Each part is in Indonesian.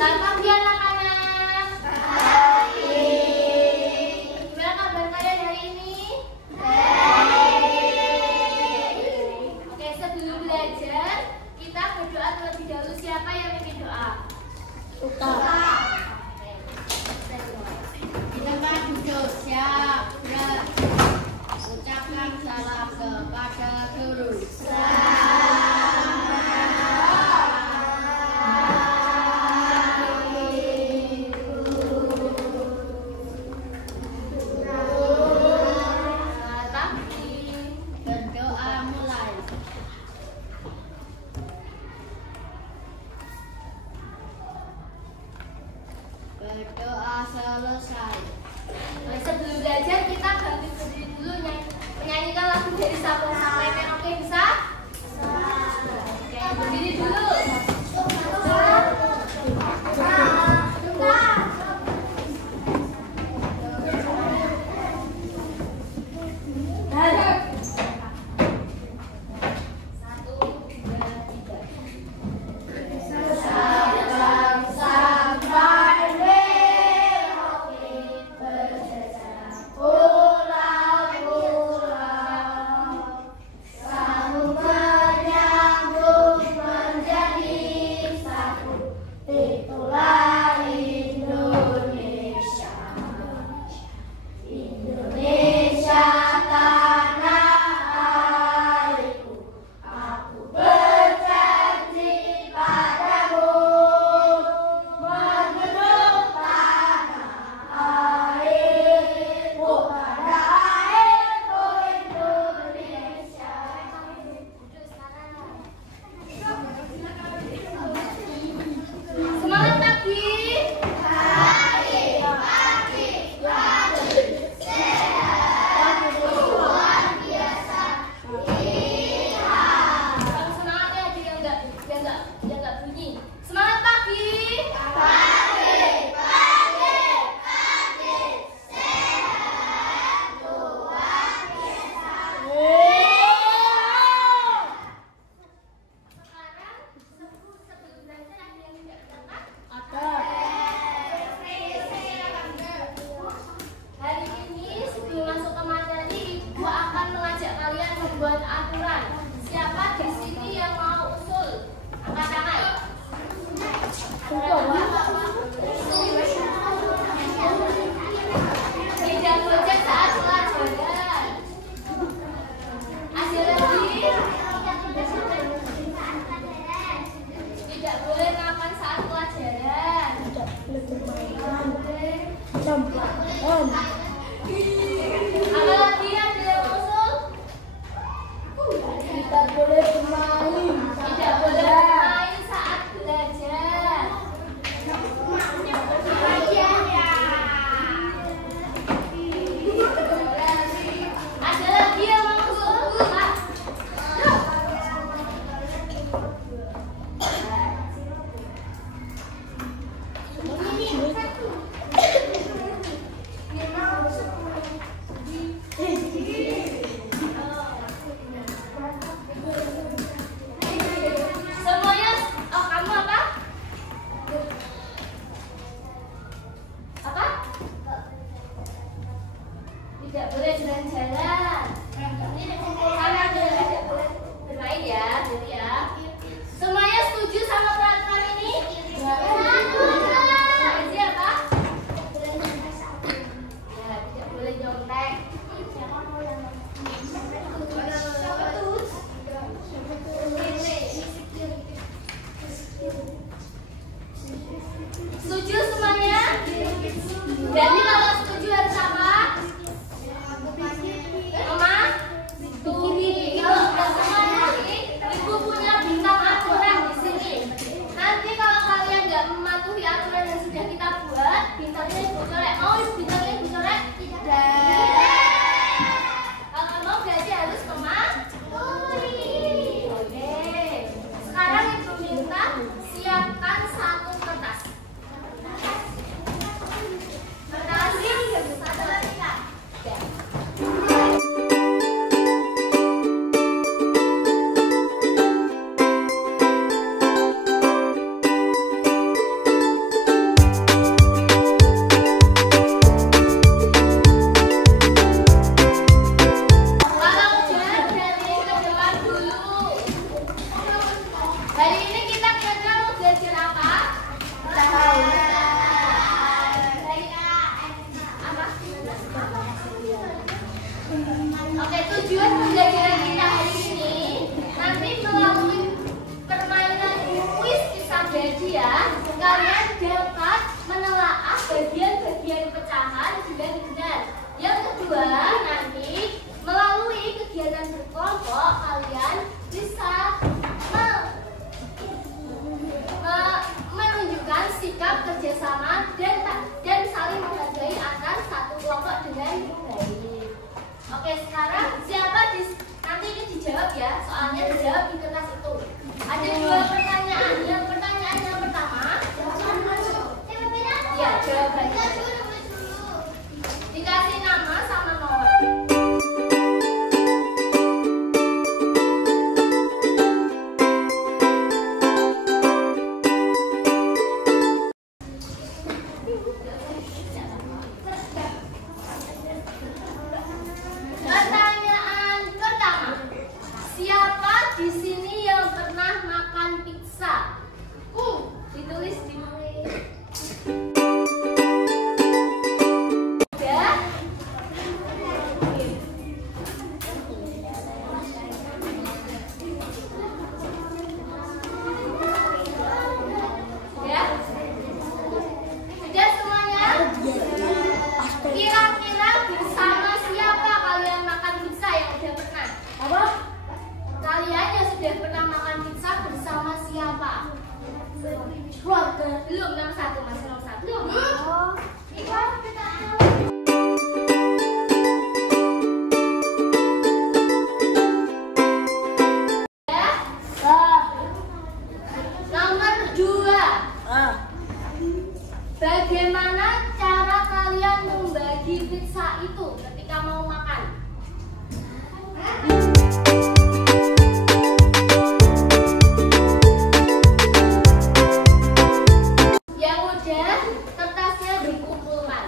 Selamat pagi anak-anak. Pagi. Gimana kabar kalian hari ini? Baik. Oke, sebelum belajar kita berdoa terlebih dahulu. Siapa yang bikin doa? Suka. Di tempat duduk siap. Gerak. Ucapkan salam kepada guru. Berdoa mulai. Berdoa selesai. Nah, sebelum belajar kita ganti berdiri dulu menyanyikan lagu dari Sabang Saklemen. Oke, bisa? Oke, berdiri dulu. Buat aturan. Siapa di sini yang mau usul? Angkat tangan. Tidak gojek saat pelajaran. Ada lagi? Tidak boleh makan saat pelajaran. Tidak boleh bermain. Apa lagi ada yang usul? Tidak boleh bermain. Tidak boleh bermain saat belajar. di kertas itu. Ada dua pertanyaan. Yang pertanyaan yang pertama, ya jawabannya. Dikasih nama sama nomor. Pertanyaan pertama, siapa di sini yang pernah makan pizza? Ditulis di udah. Ya, sudah semuanya. Kira-kira bersama siapa kalian makan pizza yang udah pernah? Apa? Kalian yang sudah pernah makan pizza bersama siapa? Belum, nomor satu, masih nomor satu. Oh, ya. Nomor dua. Bagaimana cara kalian membagi pizza itu ketika mau makan? Yang udah, kertasnya dikumpulkan.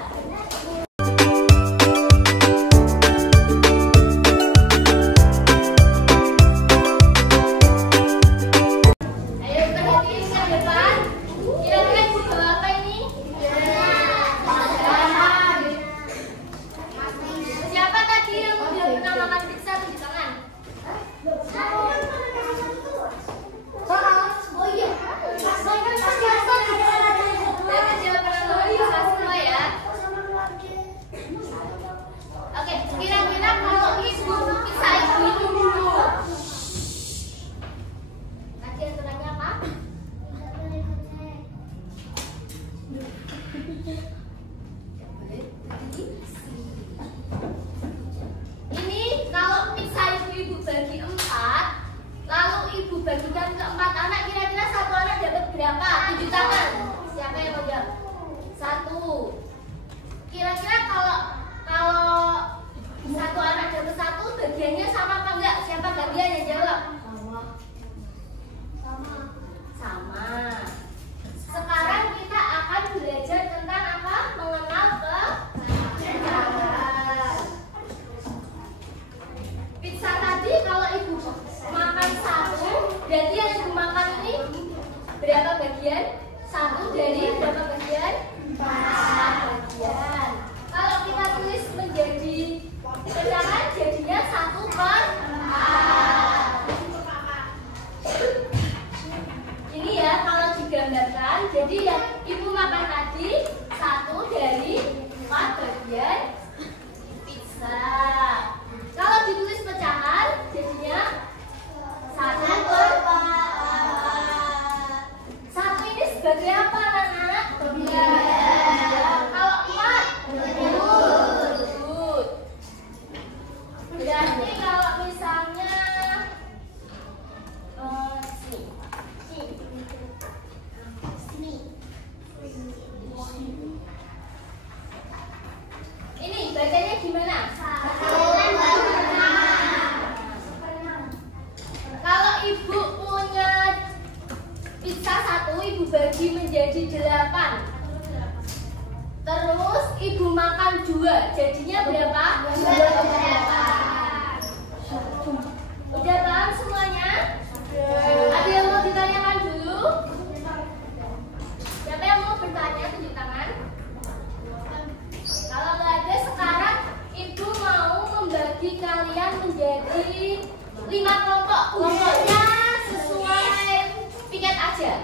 Ayo perhatiin ke depan. Kira-kira dibawa apa ini? Siapa tadi yang udah pernah makan pizza di tangan? Oh iya. Berarti dia pernah makan pizza semua ya. Oke, kira-kira kalau ibu pizza itu minum dulu. Tadi aturannya apa? Ini kalau pizza ibu bagi 4, lalu ibu bagikan ke 4 anak, kira-kira satu anak dapat berapa? 7 tangan. Siapa yang mau jawab? 1. Kira-kira kalau satu anak dapat 1, bagiannya sama apa enggak? Siapa gantian yang jawab? Sama. Sekarang kita akan belajar tentang apa? Mengenal kepecahan. Pizza tadi kalau ibu makan 1, berarti yang ibu makan ini berapa bagian? 1 dari berapa bagian? 4 bagian. Kalau kita tulis menjadi pecahan, jadinya 1/4. Ini ya kalau digambarkan, jadi yang ibu makan tadi 1 dari 4 bagian pizza. Kalau ditulis pecahan, jadinya 1/4. 1 ini sebagai apa anak-anak? Kalau 4, good. Berarti kalau misalnya ini bacanya gimana? Kalau ibu punya pizza 1, ibu bagi menjadi 8. Terus ibu makan 2, jadinya berapa? 8. Udah paham semuanya? Ada yang mau ditanyakan dulu? Siapa yang mau bertanya? Tunjuk tangan. Kalau nggak ada, sekarang ibu mau membagi kalian menjadi 5 kelompok. Kelompoknya sesuai piket aja.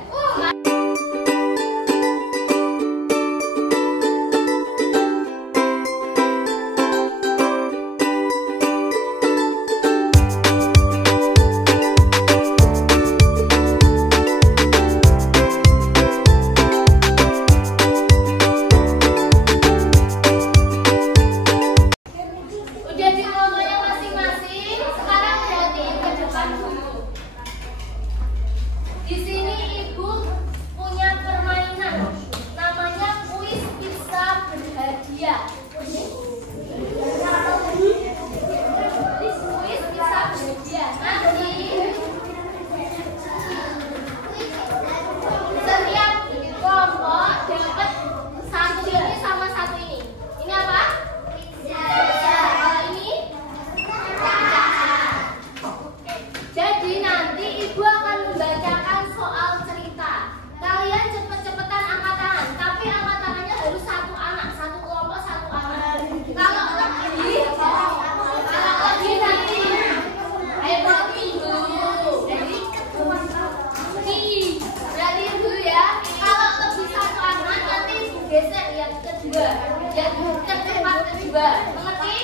Udah di kelompoknya masing-masing. Sekarang perhatiin ke depan dulu. kedua. Yang tercepat kedua. Mengerti?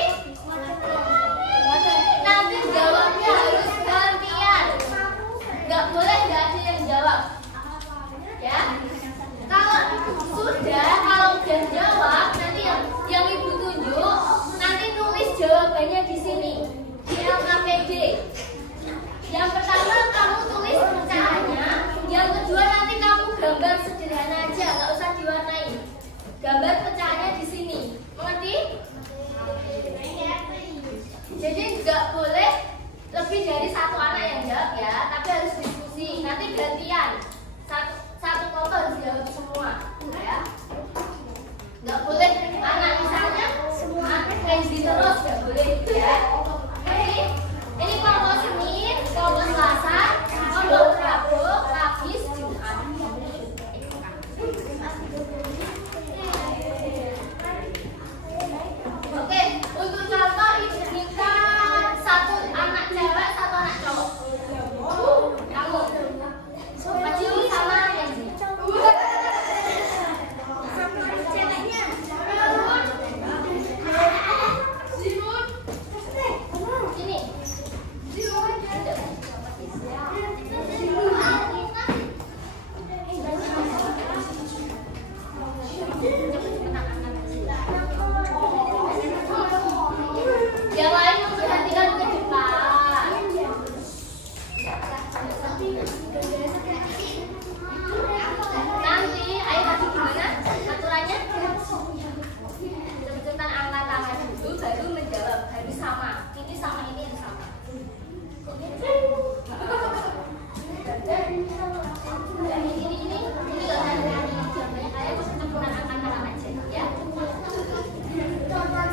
Nanti jawabnya harus gantian. Nggak boleh nggak ada yang jawab. Ya. Kalau udah jawab, nanti yang ibu tunjuk, nanti nulis jawabannya di sini. Di LKPD. Yang pertama kamu tulis pecahannya, yang kedua nanti kamu gambar sederhana aja, nggak usah diwarnai. Gambar pecahannya di sini, mengerti? Jadi nggak boleh lebih dari satu anak yang jawab ya, tapi harus diskusi. Nanti gantian, satu foto harus jawab semua, ya. Nggak boleh anak misalnya Kenzi terus, nggak boleh ya. Ini kelompok Senin, kelompok Selasa, kelompok Rabu, Kamis, Jumat. Oke, untuk contoh minta satu anak cewek, satu anak cowok. Kamu, maju sama Kenzi. Yang lain memperhatikan ke depan. Nanti, ayo tadi gimana aturannya? Cepetan angkat tangan dulu, baru menjawab. Harus sama. Ini sama, ini sama. Ini nggak ada jawabannya kayak cepetan angkat tangan aja, ya.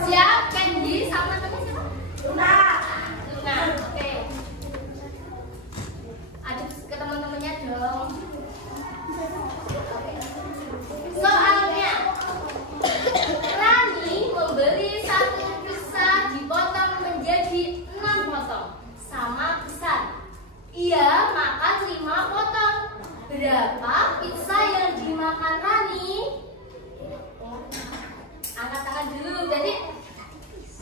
Siap, Kenzi sama namanya siapa? Luna. Oke. Aduk ke teman-temannya dong. Soalnya, Rani membeli satu pizza dipotong menjadi 6 potong, sama besar. Ia makan 5 potong. Berapa pizza yang dimakan Rani? Angkat tangan dulu. Jadi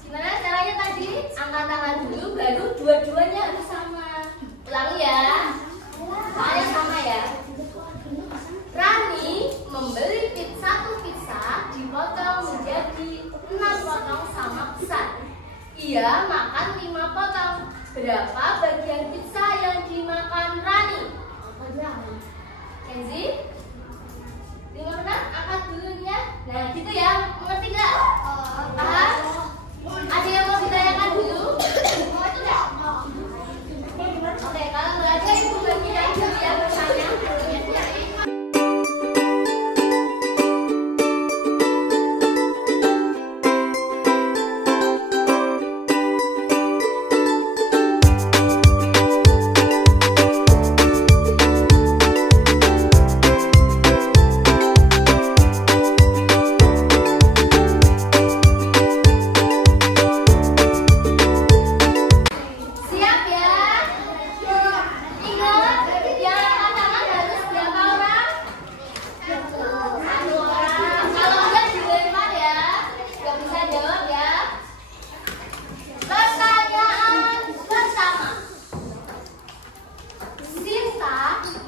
gimana caranya tadi? Angkat tangan dulu, baru dua-duanya harus sama. Ulangi ya. Soalnya sama ya. Rani membeli satu pizza dipotong menjadi 6 potong sama besar. Ia makan 5 potong. Berapa bagian pizza yang dimakan Rani? Kenzi? 5 benar? Angkat dulunya. Nah gitu ya. Mengerti nggak? Paham? Ada yang mau ditanyakan dulu? Oke, kalau belajar ibu bagikan dulu ya bertanya. Siap ya? Ingat, yang angkat tangan harus berapa orang? 1 orang. Kalau enggak dilempar ya, nggak bisa jawab ya. Pertanyaan pertama. Sinta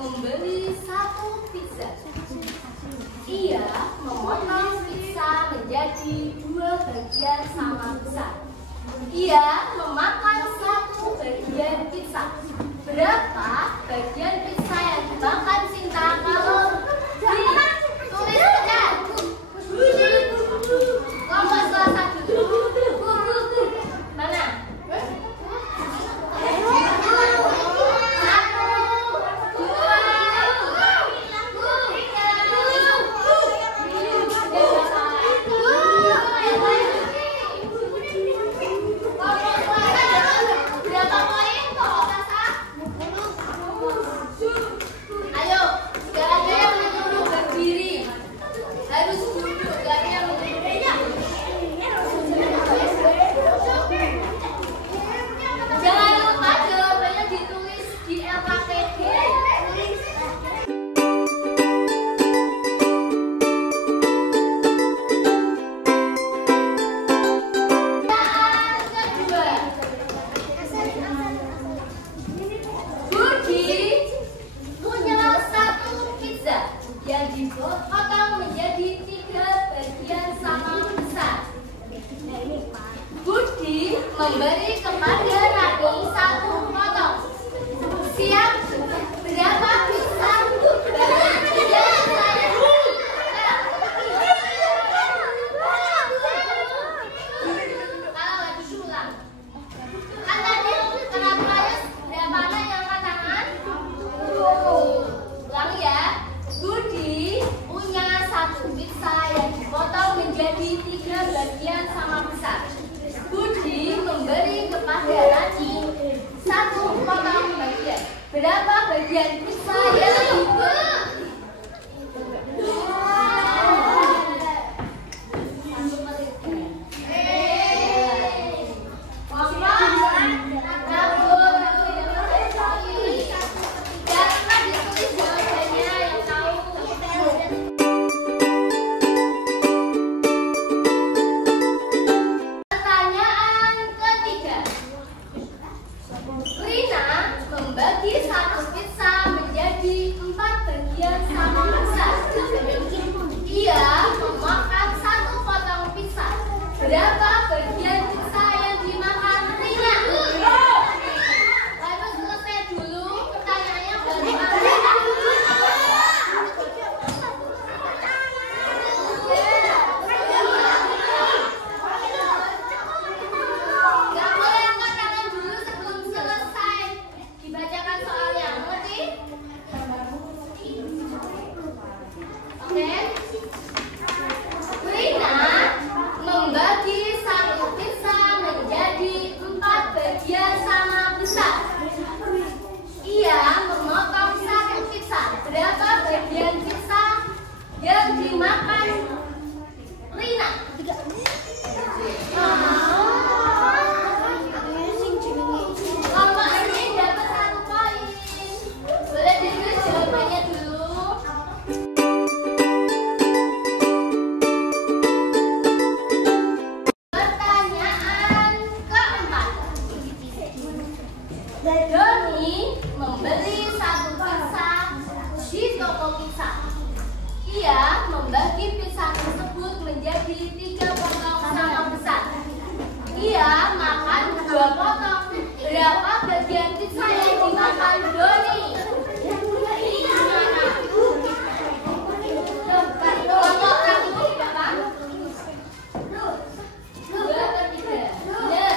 membeli 1 pizza. Ia memotong pizza menjadi 2 bagian sama besar. Ia memakan 1 bagian pizza. Berapa bagian pizza yang dimakan Sinta kalau ditulis pecahan? Kelompok Selasa dulu. Mana? 1, 2, 3. Berapa poin kok? Ayo, sekarang yang menyuruh bagi memberi kepada Rani 1 potong. Siap? Berapa pizza? Bagian sama besar. Budi memberi kepada Rani 1 potong bagian. Berapa bagian pizza yang diberi? Membagi 1 pizza menjadi 4 bagian sama besar. Ia memakan 1 potong pizza. Berapa bagian pizza yang dimakan Rina? Lalu selesai dulu pertanyaannya baru Gak boleh angkat tangan dulu sebelum selesai. Dibacakan soalnya, ngerti? Oke. Rina membagi 1 pizza menjadi 4 bagian sama besar. Ia memotong 1 pizza. Berapa bagian pizza yang dimakan Rina? Kelompok ini dapat 1 poin. Boleh ditulis jawabannya dulu. Pertanyaan keempat. Doni membeli 1 pizza di toko pizza. Ia membagi pizza tersebut menjadi 3 potong sama besar. Ia makan 2 potong. Berapa bagian pizza yang dimakan Doni? Kelompok kamu berapa? 2 atau 3? Benar.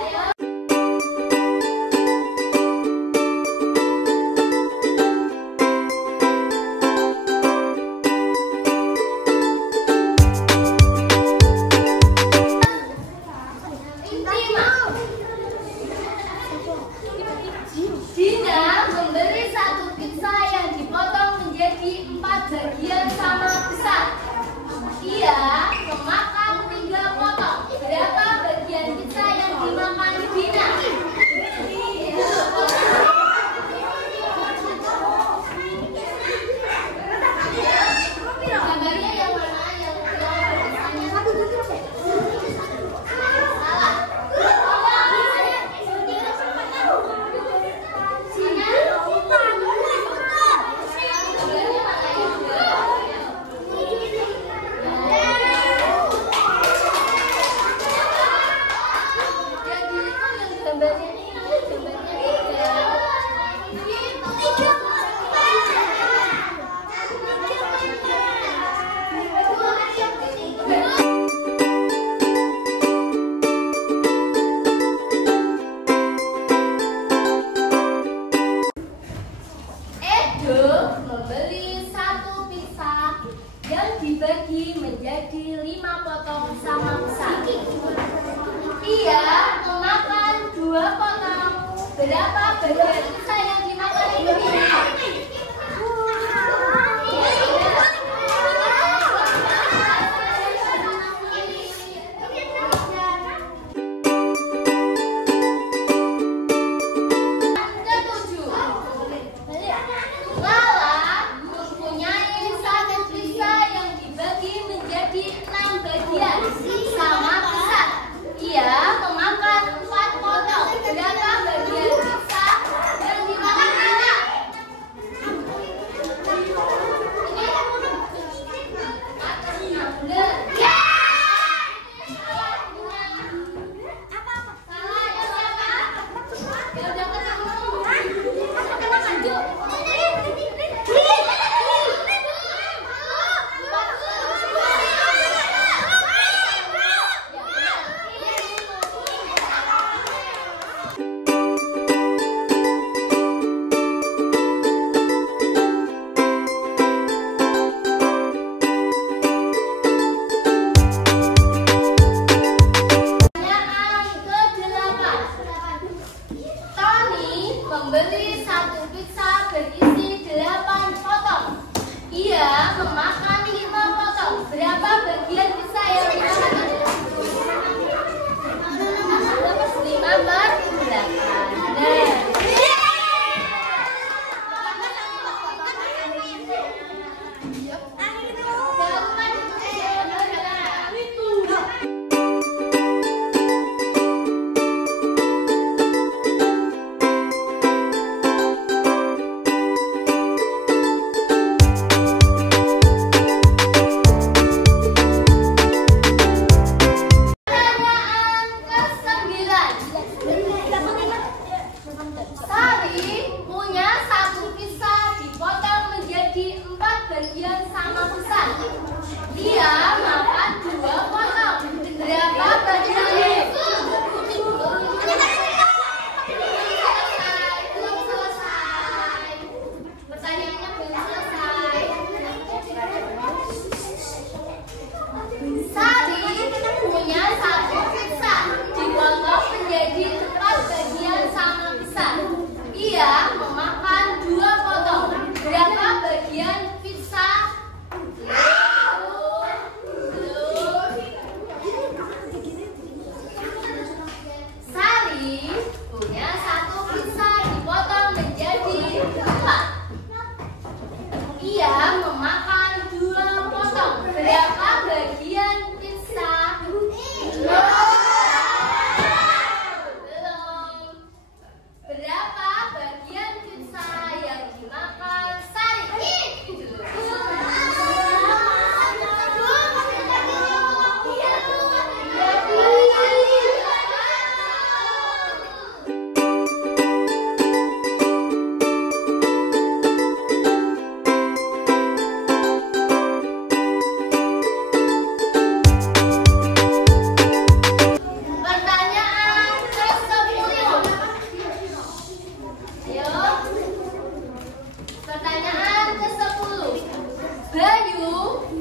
Ayo. Dina membeli 1 pizza yang dipotong menjadi 4 bagian sama besar. Ia memakan 3 potong. Berapa bagian pizza yang dimakan Dina? Gambarnya yang mana? Yang salah. Membeli 1 pizza yang dibagi menjadi 5 potong sama besar. Ia memakan 2 potong. Berapa bagian pizza yang dimakan ini? Berapa bagian pizza yang dimakan Rina? membeli satu pizza berisi 8 potong. Ia memakan 5 potong. Berapa bagian pizza yang dimakan itu? 5/8. Bagian sama besar. Dia makan 2 potong. Berapa bagiannya? Belum selesai. Pertanyaannya belum selesai. Sari punya satu pizza dipotong menjadi 4 bagian sama besar. Ia memakan 2 potong. Berapa bagian memakan 2 potong. Berapa bagian pizza? Belum. Berapa bagian pizza yang dimakan Sari?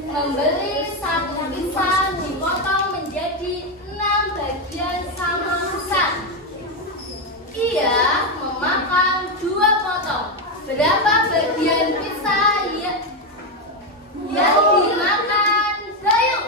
Membeli satu pizza dipotong menjadi 6 bagian sama besar. Ia memakan 2 potong. Berapa bagian pizza yang dimakan Bayu?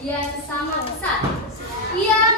bahagia sesama besar. Ia